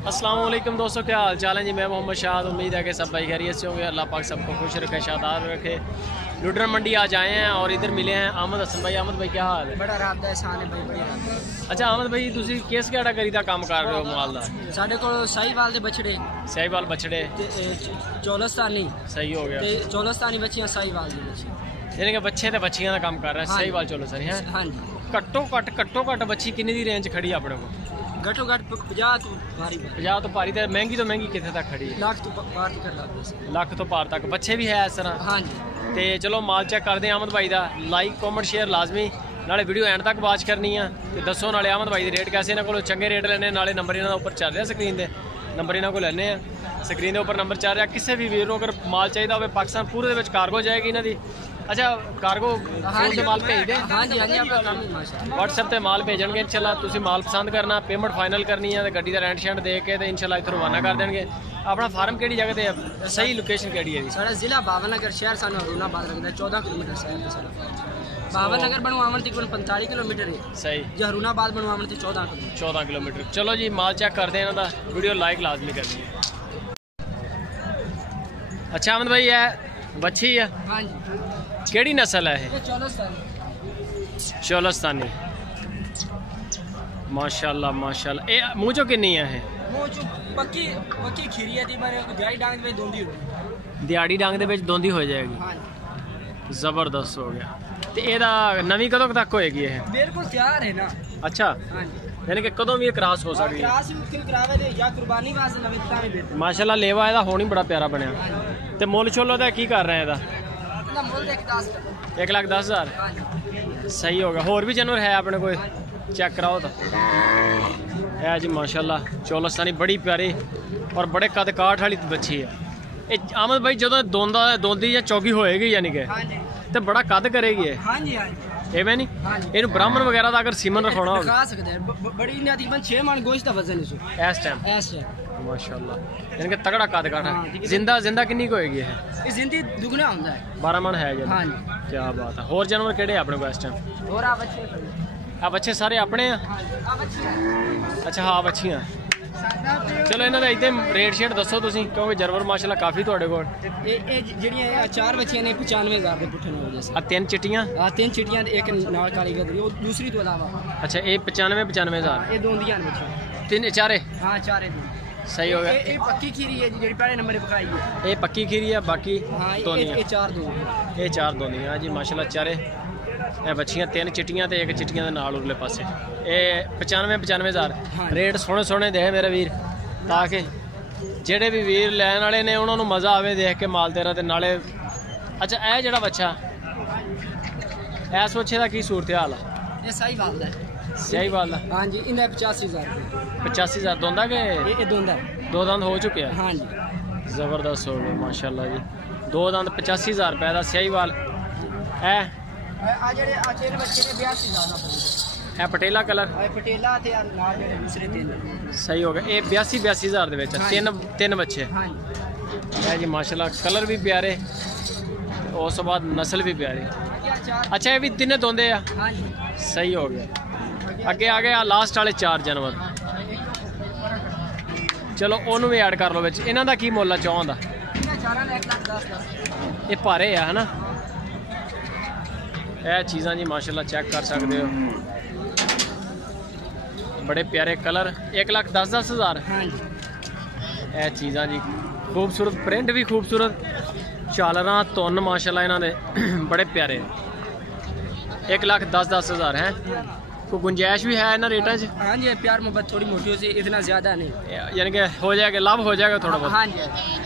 अस्सलाम वालेकुम दोस्तों, क्या हाल चाल है जी। मैं मोहम्मद शाद। उम्मीद है कि सब भाई खैरियत से होंगे। अल्लाह पाक सबको खुश रखे, शादाब रखे। लुडरन मंडी आज आए हैं और इधर मिले हैं अहमद हसन भाई। अहमद भाई क्या हाल है? बड़ा राबता एहसान है भाई, बड़ी राबता। अच्छा अहमद भाई, तुसी किस कैटागरी का काम कर रहे हो माल दा? साढ़े को साहीवाल दे बछड़े, साहीवाल बछड़े, चौलस्तानी सही हो गया। चौलस्तानी बच्चियां, साहीवाल दी बच्ची, यानी कि बच्चे ते बच्चियां का काम कर रहे हैं। साहीवाल चौलस्तानी है। हाँ जी। घट्टो घट बच्ची किन्नी दी रेंज खड़ी अपने को? घटो घट 50 तो भारी, 50 तो भारी। तो महंगी तो महंगी कितने तक खड़ी है? लाख तो पार कर ला, लाख तो पार तक बच्चे भी है इस तरह। हाँ जी। तो चलो माल चेक करते हैं अहमद भाई का। लाइक कॉमेंट शेयर लाजमी, नाले वीडियो एंड तक वाच करनी है। तो दसो नाले अहमद भाई के रेट कैसे, इन्होंने को चंगे रेट लेने, नाले नंबर इन्होंने उपर चल रहा स्क्रीन के, नंबर इन्होंने को लेने हैं। स्क्रीन के उपर नंबर चल रहा। किसी भी वीर अगर माल चाहिए हो पाकिस्तान पूरे दे कार्गो जाएगी इन्हों की। अच्छा कार्गो फोन से माल भेज दें? हाँ जी, हाँ जी, व्हाट्सएप से माल भेजणगे इंशाल्लाह। तुसी माल पसंद करना, पेमेंट फाइनल करनी है, गड्डी का रेंट शेंट दे के इंशाल्लाह इत्थों रवाना कर देंगे। अपना फार्म केड़ी जगह ते है? सही लोकेशन केड़ी है? सारा जिला बावनगर, शहर सानू हरूनाबाद लगता है। 14 किलोमीटर शहर है सारा। बावनगर बनवावन तकरीबन 45 किलोमीटर है। सही। जो हरूनाबाद बनवावन से 14 किलोमीटर। चलो जी माल चेक करते हैं इन्हों का। वीडियो लाइक लाजमी करनी है। अच्छा अहमद भाई है बच्ची है? हाँ जी। केड़ी नस्ल है ये? चौलस्तानी। माशाल्लाह माशाल्लाह। ए मुँह चो किन्नी है? पक्की पक्की खीरी है। दिहाड़ी डांग में दोंदी हो, दिहाड़ी डांग दे विच दोंदी हो जाएगी। हाँ। जबरदस्त हो गया। तो एदा नवी कदों तक होएगी ये? बिल्कुल तैयार है ना। अच्छा, हाँ जी। यानी कि कदों भी क्रॉस हो सकती है? क्रॉस मुश्किल करावे दे या कुर्बानी वास्ते नवे तां में। माशाल्लाह लेवा एदा होनी बड़ा प्यारा बनया। ते मुल छोलो दा की कर रहे हैं एदा? ना मुल दे 10 1,10,000। हाँ जी। सही हो गया। होर भी जानवर है अपने कोई? चेक कराओ तो है जी माशाल्लाह। चौलस्तानी बड़ी प्यारी और बड़े कद काठ वाली बच्ची है। ये अहमद भाई जो दोंदी या चौगी होएगी यानी कि हाँ जी, तो बड़ा कद करेगी है? हाँ जी, हाँ जी। एवं नहीं? हाँ जी। इन ब्राह्मण वगैरह का अगर सीमन रखना हो खा सकते हैं। बड़ी तकरीबन 6 मन गोश्त का वजन इसो इस टाइम। ऐसे माशाल्लाह, यानी कि तगड़ा कद काठ हाँ, है। जिंदा कितनी को होएगी है? इस जिंदगी दुगना होता है। 12 मन है जी। हाँ जी। क्या बात है। और जानवर केड़े अपने को इस टाइम? और आप बच्चे सारे अपने हैं? अच्छा हाँ बच्चियां। चलो इन्हों का इतने रेट शेट दसो तुसी, क्योंकि जानवर माशाल्लाह काफ़ी थोड़े कोल। ये 4 बच्चियां ने 95,000 के पुट्ठे हो जैसे। 3 चिट्टियां? 3 चिट्टियां एक नाल काली गदरी, वो दूसरी तो अलावा। अच्छा ये 95,000। ये दोंदियां ने बच्चियां 3 चारे? हाँ चारे दो। सही हो गया। ये पक्की खीरी है जी, पहले नंबर पे पकाई है। ये पक्की खीरी है, बाकी हाँ दोनियां? ये 4 दो। ये 4 दोनियां जी माशाल्लाह चारे। ये बच्चियां 3 चिट्टियां ते एक चिट्टियां दे नाल उरले पासे। ये 95,000। रेट सोने सोने दे मेरे वीर, ताकि जेडे भी वीर लैन वाले ने उन्होंने मज़ा आवे देख के माल तेरा ते नाले। अच्छा यह जड़ा बच्चा इस बच्चे का की सूरत हाल है? ये साहीवाल है। साहीवाल है? हाँ जी। इन्हें 85,000। 85,000 दोंदा के? ये दोंदा। 2 दंद हो चुके हैं? हाँ जी। जबरदस्त हो गए माशाल्लाह जी। 2 दंद 85,000 रुपए का साहीवाल है। है पटेला कलर? पटेला थे नाल जेडे दूसरे 3। सही हो गया। ये 82,000 दे विच 3 बच्चे हाँ जी। है जी माशाल्लाह। कलर भी प्यारे, उस बाद नस्ल भी प्यारी। अच्छा ये भी 3 दोंदे आ? हाँ जी। सही हो गया। अगे आ गया लास्ट वाले 4 जानवर। चलो उन्होंने भी ऐड कर लो बिच। इन्हों का की मुल है चौं दा? ये भारे है ना? यह चीज़ां जी माशाल्लाह चेक कर सकते हो। बड़े प्यारे कलर। 1,10,000। हाँ जी। यह चीज़ां जी खूबसूरत, प्रिंट भी खूबसूरत, झालर धुन माशाल्लाह इन्हों दे बड़े प्यारे। 1,10,000 है। कोई गुंजाइश भी है इन्होंने रेटा च? हाँ जी। प्यार मोहब्बत थोड़ी मोटी हो सी, इतना ज़्यादा नहीं, यानी कि हो जाएगा, लाभ हो जाएगा थोड़ा बहुत। हाँ जी।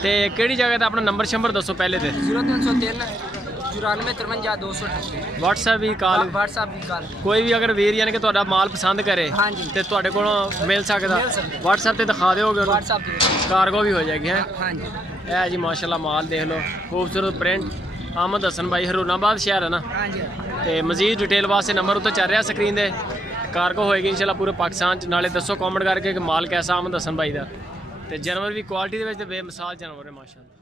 तो केड़ी जगह ते अपना नंबर शंबर दसो पहले तो? 0303 94 53 288। व्हाट्सएप भी कॉल? व्हाट्सएप भी कॉल। कोई भी अगर वीर यानी कि तुहाडा माल पसंद करे हाँ जी, तो तुहाडे कोलों मिल सकदा? व्हाट्सएप ते दिखा दोगे? व्हाट्सएप कार्गो भी हो जाएगी है? हाँ जी। है जी माशाल्लाह माल देख लो, खूबसूरत प्रिंट। अहमद हसन भाई हरूनाबाद शहर है ना? हाँ जी। तो मजीद डिटेल वास्ते नंबर उत्ते चल रहा स्क्रीन दे। कार्गो होएगी इंशाल्लाह पूरे पाकिस्तान च। नाले दसो कॉमेंट करके कि माल कैसा अहमद हसन भाई का। तो जानवर भी क्वालिटी दे विच ते बेमिसाल जानवर है माशाल्लाह।